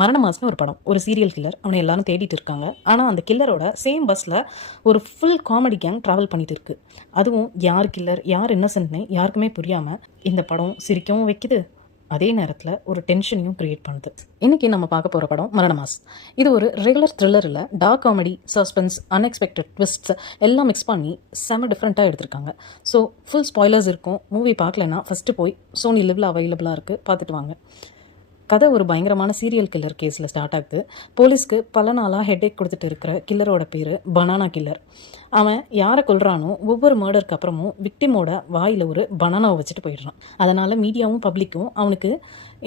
மரண மாஸ்னு ஒரு படம். ஒரு சீரியல் கில்லர். அவனை எல்லாரும் தேடிட்டு இருக்காங்க. ஆனால் அந்த கில்லரோட சேம் பஸ்ஸில் ஒரு ஃபுல் காமெடி கேங் ட்ராவல் பண்ணிட்டு இருக்கு. அதுவும் யார் கில்லர் யார் இன்னசென்ட்னு யாருக்குமே புரியாமல் இந்த படம் சிரிக்கவும் வைக்குது, அதே நேரத்தில் ஒரு டென்ஷனையும் கிரியேட் பண்ணுது. இன்றைக்கி நம்ம பார்க்க போகிற படம் மரண மாஸ். இது ஒரு ரெகுலர் த்ரில்லர் இல்லை, dark comedy, suspense, unexpected twists எல்லாம் மிக்ஸ் பண்ணி செம்ம டிஃப்ரெண்ட்டாக எடுத்திருக்காங்க. ஸோ ஃபுல் ஸ்பாய்லர்ஸ் இருக்கும். மூவி பார்க்கலன்னா ஃபஸ்ட்டு போய் சோனி லிவ்வில் அவைலபிளாக இருக்குது, பார்த்துட்டு வாங்க. கதை ஒரு பயங்கரமான சீரியல் கில்லர் கேஸில் ஸ்டார்ட் ஆகுது. போலீஸ்க்கு பல நாளாக ஹெட்டேக் கொடுத்துட்டு இருக்கிற கில்லரோட பேர் பனானா கில்லர். அவன் யாரை கொல்றானோ ஒவ்வொரு மர்டருக்கு அப்புறமும் விக்டிமோட வாயில் ஒரு பனானாவை வச்சுட்டு போயிடுறான். அதனால் மீடியாவும் பப்ளிக்கும் அவனுக்கு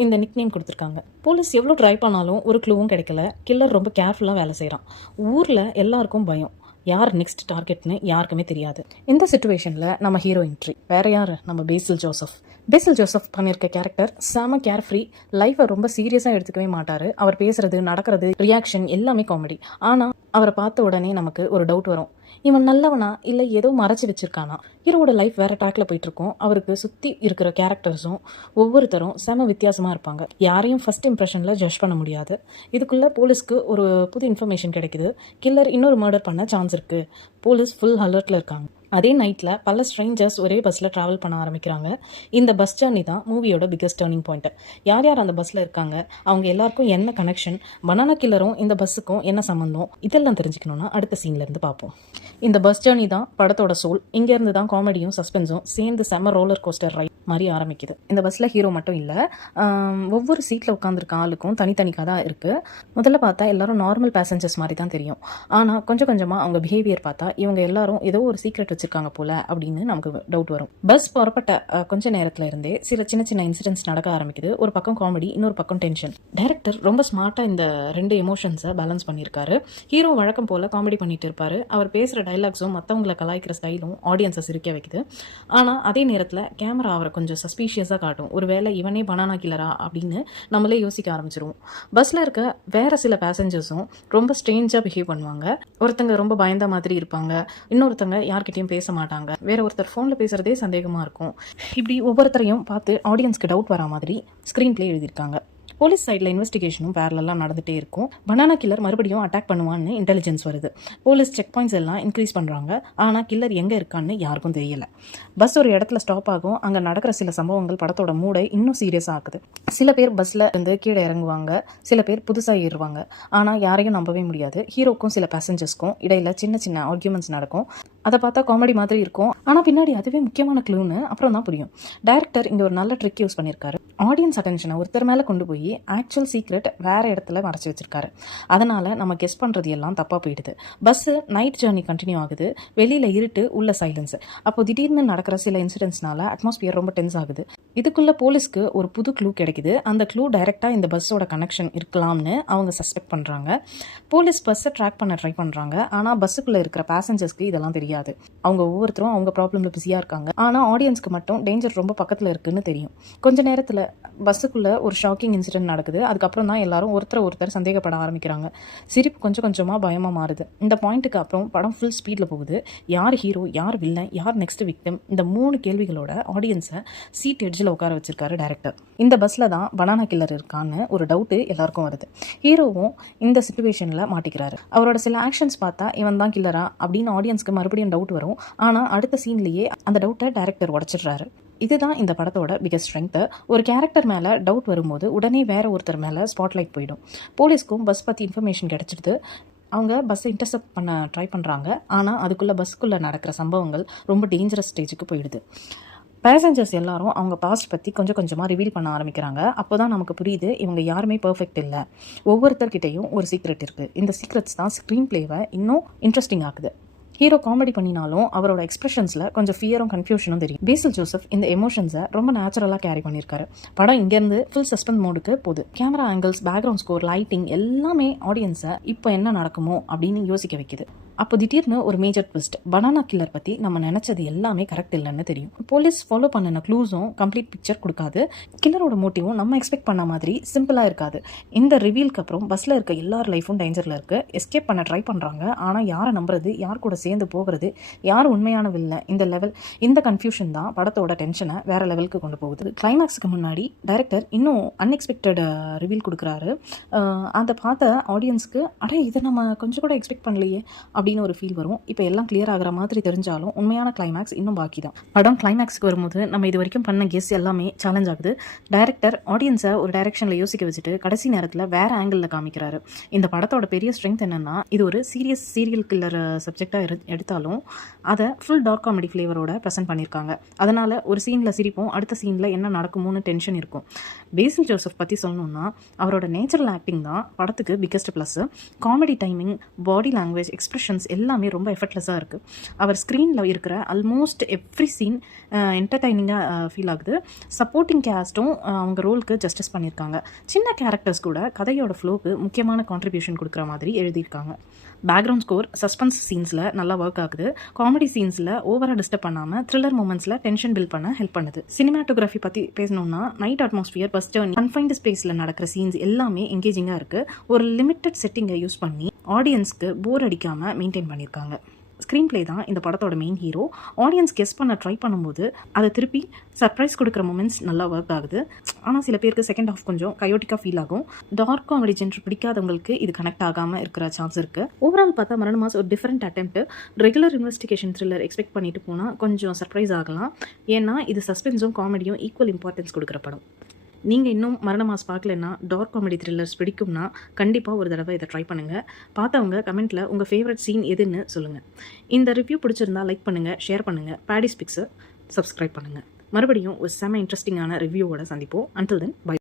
இந்த நிக்நேம் கொடுத்துருக்காங்க. போலீஸ் எவ்வளோ ட்ரை பண்ணாலும் ஒரு க்ளூவும் கிடைக்கல. கில்லர் ரொம்ப கேர்ஃபுல்லாக வேலை செய்கிறான். ஊரில் எல்லாருக்கும் பயம், யார் நெக்ஸ்ட் டார்கெட்னு யாருக்குமே தெரியாது. இந்த சுச்சுவேஷனில் நம்ம ஹீரோ என்ட்ரி. வேற யார்? நம்ம பேசில் ஜோசப். பேசில் ஜோசப் பண்ணியிருக்க கேரக்டர் செம கேர்ஃப்ரீ. லைஃப்பை ரொம்ப சீரியஸாக எடுத்துக்கவே மாட்டார். அவர் பேசுறது, நடக்கிறது, ரியாக்ஷன் எல்லாமே காமெடி. ஆனால் அவரை பார்த்த உடனே நமக்கு ஒரு டவுட் வரும், இவன் நல்லவனா இல்லை ஏதோ மறைச்சி வச்சிருக்கானா? ஹீரோட லைஃப் வேற ட்ராக்ல போயிட்டு இருக்கோம். அவருக்கு சுற்றி இருக்கிற கேரக்டர்ஸும் ஒவ்வொருத்தரும் செம வித்தியாசமாக இருப்பாங்க. யாரையும் ஃபர்ஸ்ட் இம்ப்ரெஷனில் ஜட்ஜ் பண்ண முடியாது. இதுக்குள்ளே போலீஸ்க்கு ஒரு புது இன்ஃபர்மேஷன் கிடைக்குது. கில்லர் இன்னொரு மர்டர் பண்ண சான்ஸ் இருக்குது. போலீஸ் ஃபுல் அலர்ட்டில் இருக்காங்க. அதே நைட்டில் பல ஸ்ட்ரேஞ்சர்ஸ் ஒரே பஸ்ஸில் ட்ராவல் பண்ண ஆரம்பிக்கிறாங்க. இந்த பஸ் ஜர்னி தான் மூவியோட பிக்கஸ்ட் டர்னிங் பாயிண்ட். யார் யார் அந்த பஸ்ஸில் இருக்காங்க, அவங்க எல்லாருக்கும் என்ன கனெக்ஷன், பனானா கில்லரும் இந்த பஸ்ஸுக்கும் என்ன சம்மந்தம், இதெல்லாம் தெரிஞ்சுக்கணுன்னா அடுத்த சீன்லேருந்து பார்ப்போம். இந்த பஸ் ஜர்னி தான் படத்தோட சோல். இங்கேருந்து தான் காமெடியும் சஸ்பென்ஸும் சேர்ந்து செம்ம ரோலர் கோஸ்டர் ரைட் மாதிரி ஆரம்பிக்குது. இந்த பஸ்ஸில் ஹீரோ மட்டும் இல்லை, ஒவ்வொரு சீட்டில் உட்காந்துருக்க ஆளுக்கும் தனித்தனி கதை இருக்குது. முதல்ல பார்த்தா எல்லாரும் நார்மல் பேசஞ்சர்ஸ் மாதிரி தான் தெரியும். ஆனால் கொஞ்சம் கொஞ்சமாக அவங்க பிஹேவியர் பார்த்தா இவங்க எல்லாரும் ஏதோ ஒரு சீக்ரெட் வச்சிருக்காங்க போல அப்படின்னு நமக்கு டவுட் வரும். பஸ் புறப்பட்ட கொஞ்ச நேரத்துல இருந்தே சில சின்ன சின்ன இன்சிடென்ட்ஸ் நடக்க ஆரம்பிக்குது. ஒரு பக்கம் காமெடி, இன்னொரு பக்கம் டென்ஷன். டைரக்டர் ரொம்ப ஸ்மார்ட்டாக இந்த ரெண்டு எமோஷன்ஸை பேலன்ஸ் பண்ணியிருக்காரு. ஹீரோ வழக்கம் போல காமெடி பண்ணிட்டு இருப்பாரு. அவர் பேசுகிற டைலாக்ஸும் மற்றவங்களை கலாய்க்கிற ஸ்டைலும் ஆடியன்ஸை சிரிக்க வைக்குது. ஆனால் அதே நேரத்தில் கேமரா அவரை கொஞ்சம் சஸ்பீஷியஸாக காட்டும். ஒருவேளை இவனே பனானா கில்லரா அப்படின்னு நம்மளே யோசிக்க ஆரம்பிச்சிருவோம். பஸ்ஸில் இருக்க வேற சில பேசஞ்சர்ஸும் ரொம்ப ஸ்ட்ரேஞ்சாக பிஹேவ் பண்ணுவாங்க. ஒருத்தங்க ரொம்ப பயந்த மாதிரி இருப்பாங்க, இன்னொருத்தங்க யார்கிட்டயும் பேச மாட்டாங்க, வேற ஒருத்தர் ஃபோனில் பேசுறதே சந்தேகமாக இருக்கும். இப்படி ஒவ்வொருத்தரையும் பார்த்து ஆடியன்ஸ்க்கு டவுட் வரா மாதிரி ஸ்க்ரீன் பிளே எழுதியிருக்காங்க. போலீஸ் சைடில் இன்வெஸ்டிகேஷனும் பேரலெல்லாம் நடந்துகிட்டே இருக்கும். பனானா கில்லர் மறுபடியும் அட்டாக் பண்ணுவான்னு இன்டெலிஜென்ஸ் வருது. போலீஸ் செக் பாயிண்ட்ஸ் எல்லாம் இன்க்ரீஸ் பண்ணுறாங்க. ஆனால் கில்லர் எங்கே இருக்கான்னு யாருக்கும் தெரியல. பஸ் ஒரு இடத்துல ஸ்டாப் ஆகும். அங்கே நடக்கிற சில சம்பவங்கள் படத்தோட மூடை இன்னும் சீரியஸாக ஆக்குது. சில பேர் பஸ்ஸில் இருந்து கீழே இறங்குவாங்க, சில பேர் புதுசாக ஏறுவாங்க. ஆனால் யாரையும் நம்பவே முடியாது. ஹீரோக்கும் சில பேசஞ்சர்ஸ்க்கும் இடையில சின்ன சின்ன ஆர்கியூமெண்ட்ஸ் நடக்கும். அதை பார்த்தா காமெடி மாதிரி இருக்கும், ஆனால் பின்னாடி அதுவே முக்கியமான க்ளூன்னு அப்புறம் தான் புரியும். டைரக்டர் இங்கே ஒரு நல்ல ட்ரிக் யூஸ் பண்ணியிருக்காரு. ஆடியன்ஸ் அட்டென்ஷனை ஒருத்தர் மேலே கொண்டு போய் ஆக்சுவல் சீக்ரெட் வேற இடத்துல மறைச்சி வச்சிருக்காரு. அதனால நம்ம கெஸ் பண்ணுறது எல்லாம் தப்பாக போயிடுது. பஸ்ஸு நைட் ஜேர்னி கண்டினியூ ஆகுது. வெளியில் இருட்டு, உள்ள சைலன்ஸ். அப்போ திடீர்னு நடக்கிற சில இன்சிடென்ட்ஸ்னால அட்மாஸ்பியர் ரொம்ப டென்ஸ் ஆகுது. இதுக்குள்ள போலீஸ்க்கு ஒரு புது க்ளூ கிடைக்குது. அந்த க்ளூ டைரெக்டாக இந்த பஸ்ஸோட கனெக்ஷன் இருக்கலாம்னு அவங்க சஸ்பெக்ட் பண்ணுறாங்க. போலீஸ் பஸ்ஸை ட்ராக் பண்ண ட்ரை பண்ணுறாங்க. ஆனால் பஸ்ஸுக்குள்ளே இருக்கிற பேசஞ்சர்ஸ்க்கு இதெல்லாம் தெரியாது. அவங்க ஒவ்வொருத்தரும் அவங்க ப்ராப்ளமில் பிஸியாக இருக்காங்க. ஆனால் ஆடியன்ஸ்க்கு மட்டும் டேஞ்சர் ரொம்ப பக்கத்தில் இருக்குன்னு தெரியும். கொஞ்ச நேரத்தில் பஸ்ஸுக்குள்ளே ஒரு ஷாக்கிங் இன்சிடென்ட் நடக்குது. அதுக்கப்புறம் தான் எல்லாரும் ஒருத்தர் சந்தேகப்பட ஆரம்பிக்கிறாங்க. சிரிப்பு கொஞ்சம் கொஞ்சமாக பயமாக மாறுது. இந்த பாயிண்ட்டுக்கு அப்புறம் படம் ஃபுல் ஸ்பீடில் போகுது. யார் ஹீரோ, யார் வில்லன், யார் நெக்ஸ்ட் விக்டிம், இந்த 3 கேள்விகளோட ஆடியன்ஸை சீட் எட்ஜில் உட்கார வச்சிருக்காரு டைரக்டர். இந்த பஸ்ஸில் தான் பனானா கில்லர் இருக்கான்னு ஒரு டவுட்டு எல்லாருக்கும் வருது. ஹீரோவும் இந்த சிச்சுவேஷனில் மாட்டிக்கிறாரு. அவரோட சில ஆக்ஷன்ஸ் பார்த்தா இவன் தான் கில்லரா அப்படின்னு ஆடியன்ஸ்க்கு மறுபடியும் டவுட் வரும். ஆனால் அடுத்த சீன்லேயே அந்த டவுட்டை டைரக்டர் உடைச்சிடுறாரு. இதுதான் இந்த படத்தோட பிகஸ்ட் ஸ்ட்ரென்த்து. ஒரு கேரக்டர் மேலே டவுட் வரும்போது உடனே வேற ஒருத்தர் மேலே ஸ்பாட்லைட் போயிடும். போலீஸ்க்கும் பஸ் பற்றி இன்ஃபர்மேஷன் கிடச்சிடுது. அவங்க பஸ்ஸை இன்டர்செப்ட் பண்ண ட்ரை பண்ணுறாங்க. ஆனால் அதுக்குள்ளே பஸ்ஸுக்குள்ளே நடக்கிற சம்பவங்கள் ரொம்ப டேஞ்சரஸ் ஸ்டேஜுக்கு போயிடுது. பேசஞ்சர்ஸ் எல்லாரும் அவங்க பாஸ்ட் பற்றி கொஞ்சம் கொஞ்சமாக ரிவீல் பண்ண ஆரம்பிக்கிறாங்க. அப்போ தான் நமக்கு புரியுது இவங்க யாருமே பர்ஃபெக்ட் இல்லை. ஒவ்வொருத்தர்கிட்டையும் ஒரு சீக்ரெட் இருக்குது. இந்த சீக்ரெட்ஸ் தான் ஸ்க்ரீன் பிளேவை இன்னும் இன்ட்ரெஸ்டிங் ஆக்குது. ஹீரோ காமெடி பண்ணினாலும் அவரோட எக்ஸ்பிரஷன்ஸில் கொஞ்சம் ஃபியரும் கன்ஃபியூஷனும் தெரியும். பேசில் ஜோசப் இந்த எமோஷன்ஸை ரொம்ப நேச்சுரலாக கேரி பண்ணியிருக்காரு. படம் இங்கேருந்து ஃபுல் சஸ்பென்ஸ் மோடுக்கு போகுது. Camera angles, background score, lighting எல்லாமே ஆடியன்ஸை இப்போ என்ன நடக்குமோ அப்படின்னு யோசிக்க வைக்குது. அப்போ திடீர்னு ஒரு மேஜர் ட்விஸ்ட். பனானா கில்லர் பற்றி நம்ம நினச்சது எல்லாமே கரெக்ட் இல்லைன்னு தெரியும். போலீஸ் ஃபாலோ பண்ணின க்ளூஸும் கம்ப்ளீட் பிக்சர் கொடுக்காது. கில்லரோட மோட்டிவும் நம்ம எக்ஸ்பெக்ட் பண்ண மாதிரி சிம்பிளாக இருக்காது. இந்த ரிவீலுக்கு அப்புறம் பஸ்ஸில் இருக்க எல்லார் லைஃப்பும் டேஞ்சரில் இருக்குது. எஸ்கேப் பண்ண ட்ரை பண்ணுறாங்க. ஆனால் யாரை நம்புறது, யார் கூட சேர்ந்து போகிறது, யார் உண்மையான வில்லை, இந்த கன்ஃபியூஷன் தான் படத்தோட டென்ஷனை வேறு லெவலுக்கு கொண்டு போகுது. கிளைமேக்ஸுக்கு முன்னாடி டைரக்டர் இன்னும் அன்எக்ஸ்பெக்டட் ரிவீல் கொடுக்குறாரு. அதை பார்த்த ஆடியன்ஸ்க்கு இதை நம்ம கொஞ்சம் கூட எக்ஸ்பெக்ட் பண்ணலையே அப்படின்னு ஒரு ஃபீல் வரும். இப்போ எல்லாம் கிளியர் ஆகிற மாதிரி தெரிஞ்சாலும் உண்மையான கிளைமேக்ஸ் இன்னும் பாக்கி தான். படம் கிளைமேக்ஸ்க்கு வரும்போது நம்ம இது வரைக்கும் பண்ண கெஸ் எல்லாமே சேலஞ்ச் ஆகுது. டைரக்டர் ஆடியன்ஸை ஒரு டைரக்ஷனில் யோசிக்க வச்சுட்டு கடைசி நேரத்தில் வேற ஆங்கிளில் காமிக்கிறாரு. இந்த படத்தோட பெரிய ஸ்ட்ரென்த் என்னன்னா, இது ஒரு சீரியல் கில்லர் சப்ஜெக்டாக எடுத்தாலும் அதை ஃபுல் டார்க் காமெடி ஃப்ளேவரோட ப்ரெசென்ட் பண்ணியிருக்காங்க. அதனால் ஒரு சீனில் சிரிப்போம், அடுத்த சீனில் என்ன நடக்குமோன்னு டென்ஷன் இருக்கும். பேசில் ஜோசப் பற்றி சொல்லணும்னா அவரோட நேச்சுரல் ஆக்டிங் தான் படத்துக்கு biggest plus. Comedy timing, body language, expressions எல்லாமே ரொம்ப எஃபர்ட்லெஸ்ஸாக இருக்குது. அவர் ஸ்க்ரீனில் இருக்கிற ஆல்மோஸ்ட் எவ்ரி சீன் என்டர்டைனிங்காக ஃபீல் ஆகுது. சப்போர்ட்டிங் கேஸ்ட்டும் அவங்க ரோலுக்கு ஜஸ்டிஸ் பண்ணியிருக்காங்க. சின்ன கேரக்டர்ஸ் கூட கதையோட ஃப்ளோக்கு முக்கியமான கான்ட்ரிபியூஷன் கொடுக்குற மாதிரி எழுதியிருக்காங்க. பேக்ரவுண்ட் ஸ்கோர் சஸ்பென்ஸ் சீன்ஸில் நல்லா ஒர்க் ஆகுது. காமெடி சீன்ஸில் ஓவராக டிஸ்டர்ப் பண்ணாமல் த்ரில்லர் மூமெண்ட்ஸில் டென்ஷன் பில்ட் பண்ண ஹெல்ப் பண்ணுது. சினிமாட்டோகிராஃபி பற்றி பேசணும்னா night atmosphere, bus journey, confined ஸ்பேஸில் நடக்கிற சீன்ஸ் எல்லாமே எங்கேஜிங்காக இருக்குது. ஒரு லிமிட்டட் செட்டிங்கை யூஸ் பண்ணி ஆடியன்ஸ்க்கு போர் அடிக்காமல் மெயின்டைன் பண்ணியிருக்காங்க. ஸ்க்ரீன் பிளே தான் இந்த படத்தோட மெயின் ஹீரோ. ஆடியன்ஸ் கெஸ் பண்ண ட்ரை பண்ணும்போது அதை திருப்பி சர்ப்ரைஸ் கொடுக்குற மூமெண்ட்ஸ் நல்லா ஒர்க் ஆகுது. ஆனால் சில பேருக்கு செகண்ட் ஹாஃப் கொஞ்சம் கயோட்டிக்காக ஃபீல் ஆகும். டார்க் காமெடி ஜென்டர் பிடிக்காதவங்களுக்கு இது கனெக்ட் ஆகாமல் இருக்கிற சான்ஸ் இருக்குது. ஓவரால் பார்த்தா மரண மாஸ் ஒரு different attempt. Regular investigation thriller expect பண்ணிட்டு போனால் கொஞ்சம் சர்ப்ரைஸ் ஆகலாம். ஏன்னா இது சஸ்பென்ஸும் காமெடியும் ஈக்குவல் இம்பார்ட்டன்ஸ் கொடுக்குற படம். நீங்கள் இன்னும் மரண மாஸ் பார்க்கலன்னா, டார்க் காமெடி த்ரில்லர்ஸ் பிடிக்கும்னா கண்டிப்பாக ஒரு தடவை இதை ட்ரை பண்ணுங்கள். பார்த்தவங்க கமெண்ட்டில் உங்கள் ஃபேவரட் சீன் எதுன்னு சொல்லுங்கள். இந்த ரிவ்யூ பிடிச்சிருந்தா லைக் பண்ணுங்கள், ஷேர் பண்ணுங்கள், பேடிஸ் பிக்ஸை சப்ஸ்கிரைப் பண்ணுங்கள். மறுபடியும் ஒரு செம இன்ட்ரெஸ்டிங்கான ரிவ்யூவோட சந்திப்போம். Until then by.